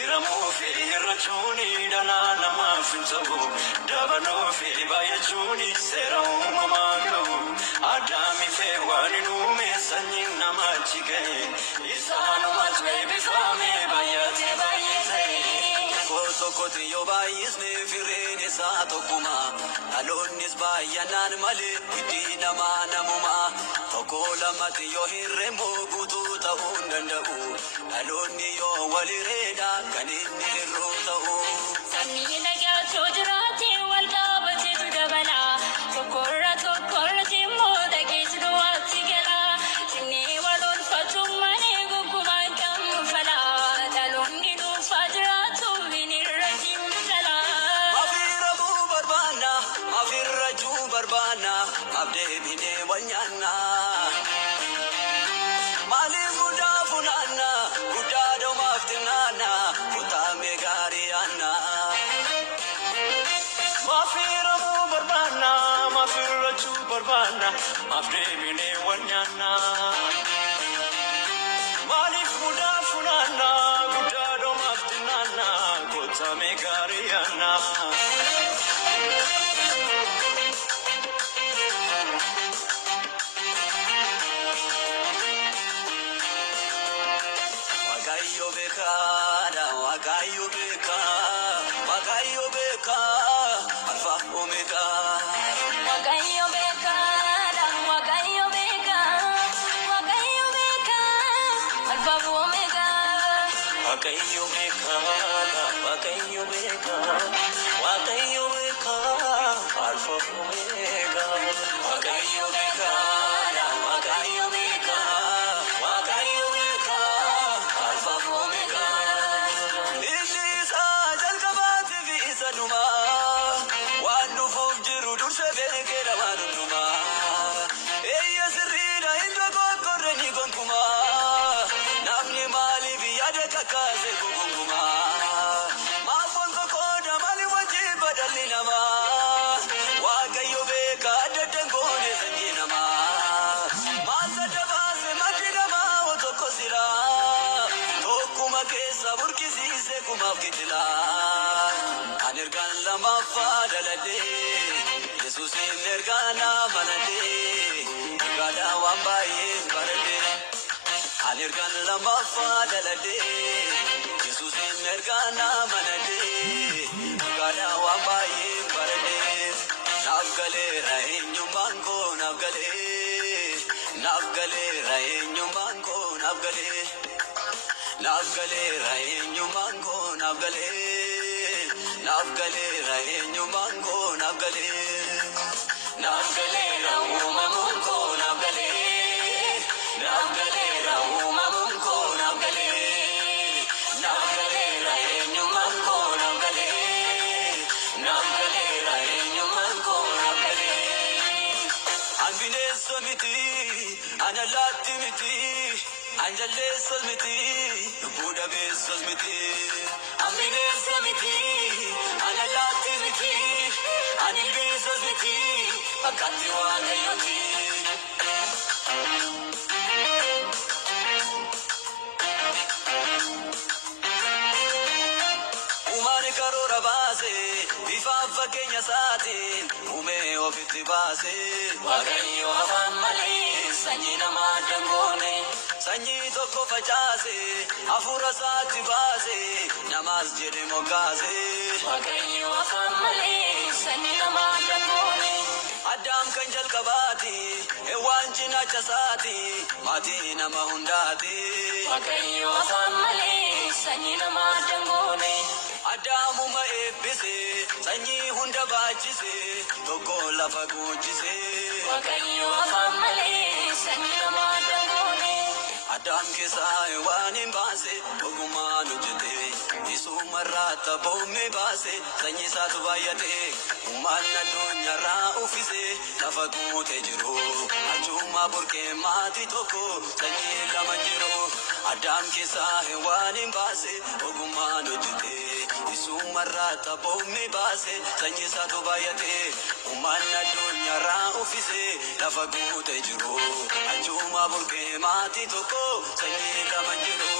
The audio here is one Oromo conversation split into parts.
Iramoo fi irrachuuni dhalaa namaaf hin ta'u. Dabaloo fi baay'achuuni seera uumamaa qabu. Adaami fee waan hin uume sanyiin namaatti ga'e. Isaanumas beebifaame baay'atee baay'atee. Tokkotti yoo baay'isne fireen isaa tokkuma. Dhaloonnis baay'anaan malee itti namaa namuma. Tokko lamatti yoo hirreemmoo guutuu ta'uu hin danda'u. Dhaloonni yoo walireedha kan inni hir'uu ta'u. Sanyii nagaachoo jiraate wal qabateetu dabala. Tokkorratti immoo dhageessu duwwaatti gala. Sinnee wal oolfachuun malee gonkumaan kan mufala. Dhaloonni dhuunfaa jiraatu hin irratti mufala. Mafiirabuu barbaanna, mafirrachuu barbaanna, abdeebinee wal nyaanna. Maaliif guddaa funaanna, guddaa doomaaf xinnaanna, kutaame gaarii aanna. Mafiirabuu barbaanna, mafirrachuu barbaanna, abdeebinee wal nyaanna. Maaliif guddaa funaanna, guddaa doomaaf xinnaanna, kutaame gaarii aanna. Wakayo beka, alfa omega. Wagayo beka, alfa omega. Wakayo beka, alfa omega. Wakayo beka, alfa omega. Isa jalqabaati fi isa dhumaa. Waan dhufuuf jiru dursa beekera waan hundumaa. Eeyya sirriidha hin dogoggorre ni gonkumaa. Namni maaliif yaada kakkaase gonkumaa. Maafoon tokkodha maali wajjin badalli namaa. Waaqayyo beeka adda dangoone sanyii namaa. Maal sadda baase maddi namaa waan tokko silaa. Tokkuma keessa burkisiise kumaaf kitilaa. Ani ergaan lammaffaa dhaladhee. Yesuusin ergaan amanadhee. Dhugaadhaa waan baay'een baradhee. Ani ergaan lammaffaa dhaladhee. Yesuusin ergaan amanadhee. Dhugaadhaa waan baay'een baradhee. Naaf galeera eenyummaan koo naaf galee. Naaf galeera eenyummaan koo naaf galee. Naaf galeera eenyummaan koo naaf galee. Naaf galeera eenyummaan koo naaf galee. Naaf galeera uumamuun koo naaf galee. Naaf galeera uumamuun koo naaf galee. Naaf galeera eenyummaan koo naaf galee. Naaf galeera eenyummaan koo naaf galee. An bineensa miti, an allaatti miti, an jaldeessas miti, lubbuu dhabeessas miti. An bineensa miti, an allaatti miti, an ilbiisas miti, fakkaatti waaqayyooti. Uumaan karoora baase, bifaan fakkeenya isaatiin, uumee ofitti baase. Waaqayyo afaan malee, sanyii namaa dangoone. Sanyii tokko facaase, hafuura isaatti baase, namaas jedhe moggaase. Wagayo afaan malee, sanyii namaa dangoone. Addaam kan jalqabaati, ewwaan cinaacha isaati, maatii nama hundaati. Wagayo afaan malee, sanyii namaa dangoone. Addaamuma eebbise, sanyii hunda baachise, tokko lafa guuchise. Wagayo afaan malee, sanyii namaa dangoone. Addaam keessaa waan hin baase, ogummaan hojjete. Isumarraa taphoomee baase, sanyii isaatu baay'ate. Uumaan addunyaarraa uffise, lafa guutee jiru. Arjummaa burqee maatii tokko, sanyii lama jiru. Addaam keessaa waan hin baase, ogummaan hojjete. Isumarraa taphoomee baase, sanyii isaatu baay'ate. Uumaan addunyaarraa uffise, lafa guutee jiru. Arjummaa burqee maatii tokko, sanyii lama jiru.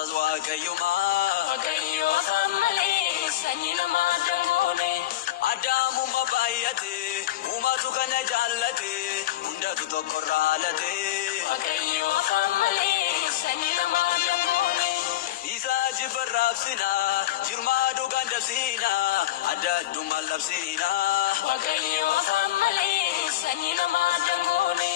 Amsas Wakayuma, Waaqayyo afaan malee sanyii namaa dangoone. Adamu Mabayate, Umatu Kana Jalate, Undatu Tokoralate, Waaqayyo afaan malee sanyii namaa dangoone. Isa Jibarabsina, Jirmadu Gandasina, Adadu Malabsina, Waaqayyo afaan malee sanyii namaa dangoone.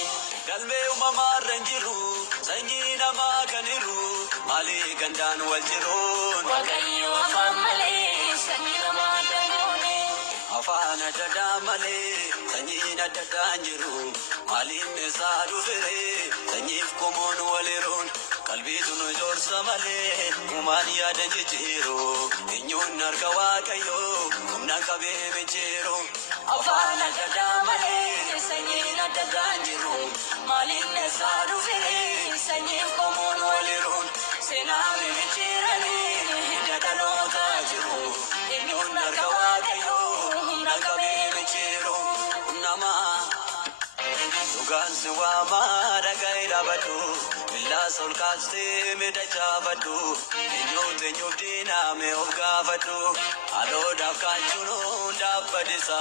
Galme Umama Ranjiru, Sanyina Makaniru, Mali Gandan Waljiron, Waaqayyo afaan malee sanyii namaa dangoone. Afana Dadamale, Sanyina Dadanjiru, Mali Mesadu Fere, Sanyif Komon Walirun, Kalbitun Jorsa Male, Umania Denjiro, Inyun Narkawakayo, Umnakabe Mechero, Afaan Dadamale sanyii dadanjiru. Maaliin nesaadhu firee sanyiif qomoon walirun. Seenaa mimichiiranii hidda dhalootaa jiru. Eenyuun harka waaqayyoo humna qabee michiiru. Namaa dhugaan si waamaa dhaga'i dhaabadhu billaas ol kaastee miidhachaafadhu eenyuuf diiname of gaafadhu haloodhaaf kaachuun hundaaf badisa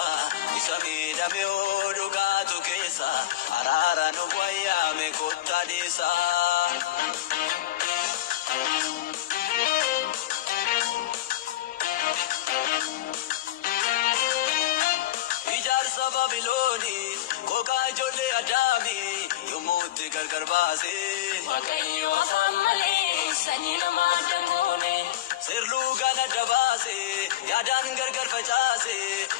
isa miidhame oo dhugaatu keessa araara nu wayyaame kottaa dhiisa. Ijaarsa Babilooni kokaa ijoollee Adaami yommuutti gargar baase. Waaqayyo afaan malee sanyii namaa dangoone. Sirluu gana dabaase yaadaan gargar facaase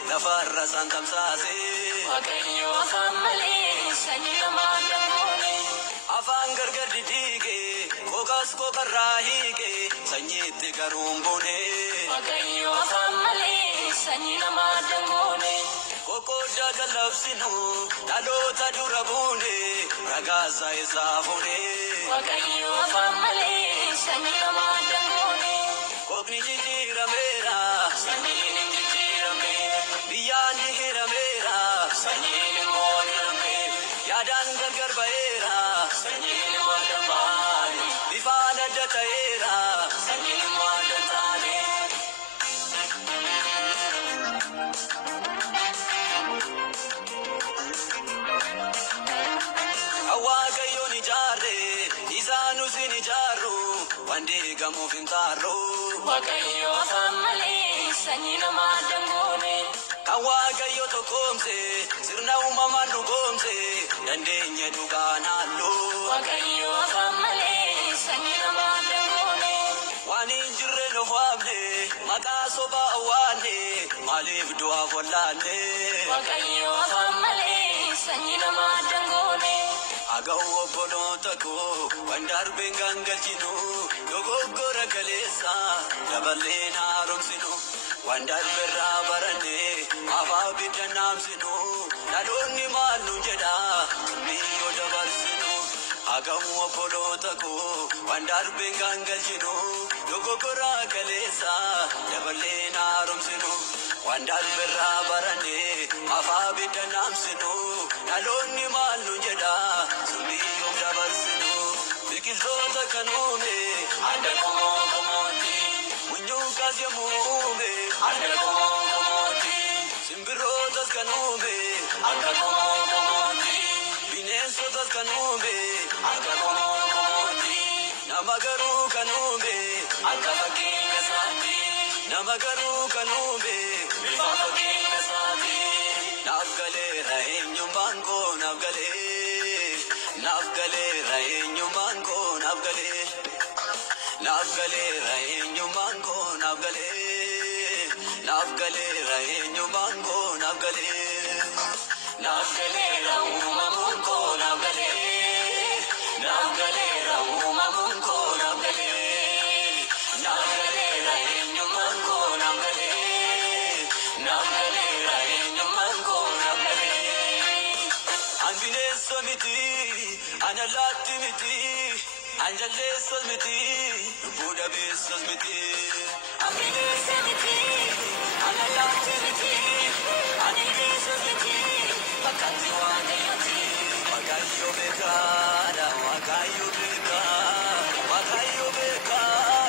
lafarra isaan tamsaase. Waaqayyo afaan malee sanyii namaa dangoone. Afaan gargar didiige kokas kokarraa hiike sanyiitti garuun buune. Waaqayyo afaan malee sanyii namaa dangoone. Kokoda galabsinu dhaloota dura buune ragaasa isaa fuune. Waaqayyo afaan malee sanyii namaa dangoone. Kokni jijjiirameera Sanyiin hin jijjiirame. biyyaan hirameera Sanyiin immoo hin hiramne. yaadaan gargar ba'eera Sanyiin immoo adda baane. bifaan adda ta'eera. Sanyiin immoo adda hin taane. Waaqayyoon ijaarre isaanus hin ijaarru waan diigamuuf hin taarru. Waaqayyo afaan malee sanyii namaa dangoone. Kan Waaqayyo tokkoomse sirna uumamaan dhugoomse dandeenye dhugaan halluu. Waaqayyo afaan malee sanyii namaa dangoone. Waan hin jirre nuuf waamne maqaa sobaa awwaanne maaliif du'aaf wallaanne. Waaqayyo afaan malee sanyii namaa dangoone. Aga'u obboloota koo waan darbeen gangalchinu dogoggora kaleessa daballee na haaromsinu waan darberraa baranne afaa bidda naamsinu dhaloonni maal nu jedha miyyoo dabarsinu. Aga'u obboloota koo waan darbeen gangalchinu dogoggora kaleessa daballee na haaromsinu waan darberraa baranne afaa bidda naamsinu dhaloonni maal nu jedha miyyoo dabarsinu. Biqiltoota kan uume Adda qomoo qomooti. munyuukas yommuu uume Adda qomoo qomooti. simbirrootas kan uume Adda qomoo qomooti. bineensotas kan uume Adda qomoo qomooti. nama garuu kan uume Akka fakkeenya isaatti. nama garuu kan uume Bifa fakkeenya isaatti. naaf galeera eenyummaan koo naaf galee naaf galeera eenyummaan koo naaf galee naaf galeera eenyummaan koo naaf galee naaf galeera eenyummaan koo naaf galee Naaf galeera uumamuun koo naaf galee. Naaf galeera uumamuun koo naaf galee. Naaf galeera eenyummaan koo naaf galee. Naaf galeera eenyummaan koo naaf galee. an bineensa miti an allaatti miti an jalleessas miti lubbuu dhabeessas miti. Ambineensa miti, anallaatti miti, ani keessa miti, fakkaatti waaqayyooti. Waaqayyo beekaadha Waaqayyo beekaa Waaqayyo beekaa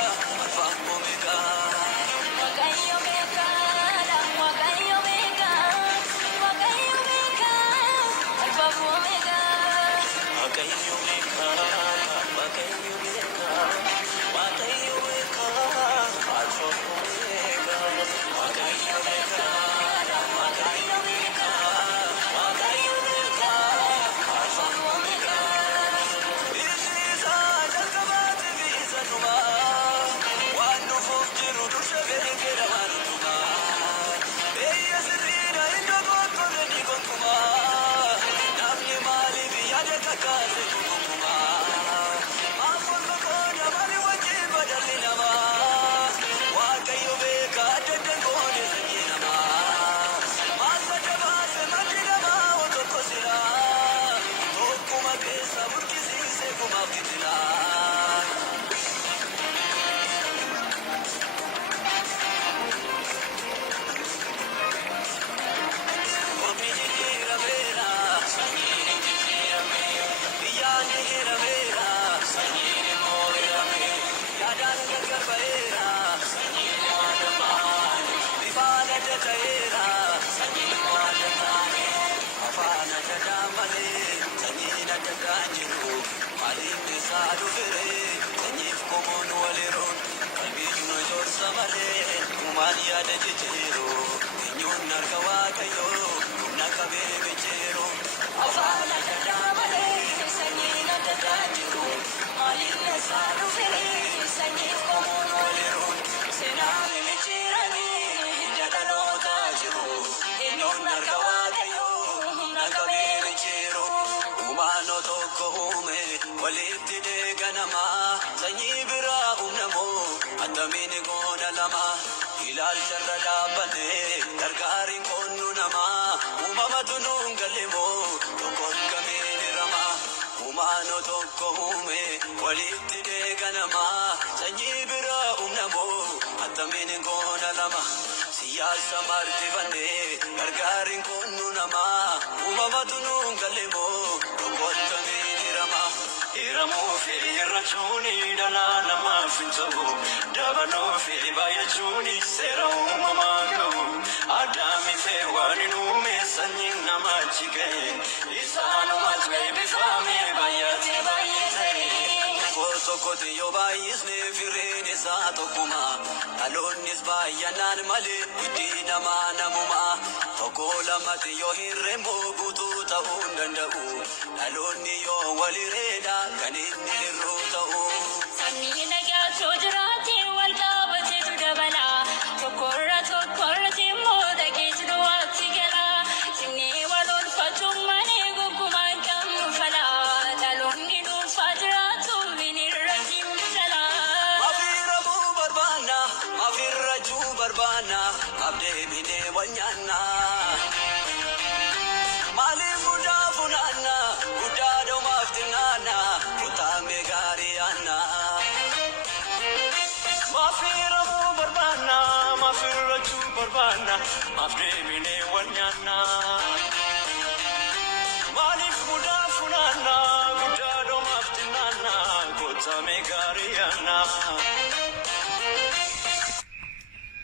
ta'eera sanyii waadataane afaan adda malee sanyiin adda jiru maaliin isaa dhufere sanyiif qomoon waliroon qalbiin nu ijoolsa malee kumaan yaada jijjiiru eenyuun harka waaqayyoo humna qabee bijiru afaan adda malee sanyiin adda jiru maaliin isaa dhufere sanyiif qomoon waliroon seenaa mimichiiranii jadaloota jiru eenyuun harka waaqayyoo humna qabee bijiru umaanoo tokko uume walitti deeganamaa sanyii biraa uumamoo attamiin goona lama ilaalcharra dhaabbanne gargaariin qoonnu namaa uumamatu nuun gallemoo tokkoon gameen irama umaanoo tokko uume walitti deeganamaa sanyii biraa uumamoo attamiin goona lama siyaasa martifanne gargaariin qoonnu namaa uumamatu nuun gallemoo tokkoon gameen irama Iramoo fi irrachuuni dhalaa namaaf hin ta'u dabaloo fi baay'achuuni seera uumamaa qabu Addaamii fi waan hin uume sanyiin namaachi ga'e isaanumatu eebbifame baay'atee baay'atee tokkotti yoo baay'isne fireen isaa tokkuma dhaloonnis baay'anaan malee itti namaa namuma tokko lamatti yoo hirreemmoo guutuu ta'uu hin danda'u dhaloonni yoo walireedha kan inni hirruu ta'u. Sanyii nagaachoo jiraate wal qabateetu dabala tokkorratti immoo dhageetu duwwaatti gala jennee wal oolfachuun malee gonkumaan qabnu fala dhaloonni dhuunfaa jiraatu binirratti mudala. Mafiirramuu barbaanna mafirrachuu barbaanna abdeebinee wal nyaanna. Maaliif guddaa funaanna guddaa dhomaaf xinnaanna kutaame gaarii aanna. Mafiirramuu barbaanna mafirrachuu barbaanna abdeebinee wal nyaanna.